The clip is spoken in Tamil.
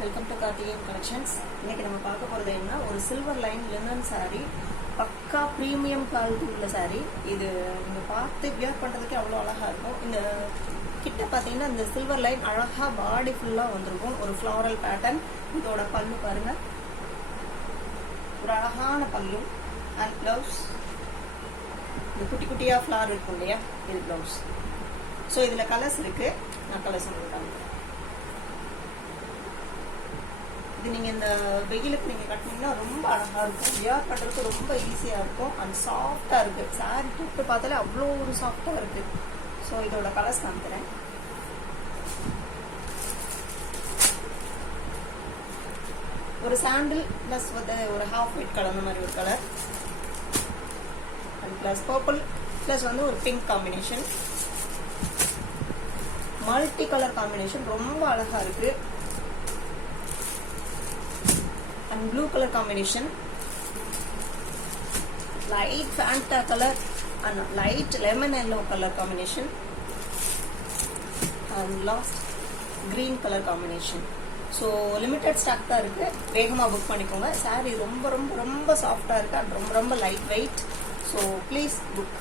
Welcome to Karthikeyan collections. இன்னைக்கு நம்ம பார்க்க போகிறது என்ன, ஒரு சில்வர் லைன் லினன் சாரீ, பக்கா ப்ரீமியம் குவாலிட்டி உள்ள சாரீ. இது நீங்கள் பார்த்து வியர் பண்ணுறதுக்கே அவ்வளோ அழகாக இருக்கும். இந்த கிட்ட பார்த்தீங்கன்னா இந்த சில்வர் லைன் அழகாக பாடி ஃபுல்லாக வந்திருக்கும். ஒரு ஃப்ளாரல் பேட்டர்ன். இதோட பல்லு பாருங்கள், ஒரு அழகான பல்லு அண்ட் ப்ளவுஸ். இந்த குட்டி குட்டியாக ஃப்ளார் இருக்கும் இல்லையா, இது ப்ளவுஸ். ஸோ இதில் கலர்ஸ் இருக்குது, நான் கலர்ஸ் உங்களுக்கு காமிக்கிறேன். இது நீங்கள் இந்த வெயிலுக்கு நீங்கள் கட்டினீங்கன்னா ரொம்ப அழகாக இருக்கும். வியர் பண்ணுறதுக்கு ரொம்ப ஈஸியாக இருக்கும் அண்ட் சாஃப்டாக இருக்குது. சாரி தொட்டு பார்த்தாலே அவ்வளோ ஒரு சாஃப்டாக இருக்குது. ஸோ இதோட கலர்ஸ் காமிக்கிறேன். ஒரு சாண்டில் ப்ளஸ் வந்து ஒரு ஹாஃப் ஒயிட் கலர் மாதிரி ஒரு colour and plus purple plus வந்து ஒரு pink combination. Multi colour combination ரொம்ப அழகாக இருக்குது. and blue color combination, light fanta color and light lemon yellow color combination and last green color combination. So limited stock தான் இருக்கு, வேகமா புக் பண்ணிக்கோங்க. saree ரொம்ப ரொம்ப ரொம்ப சாஃப்டா இருக்கு and ரொம்ப ரொம்ப light weight. So please book.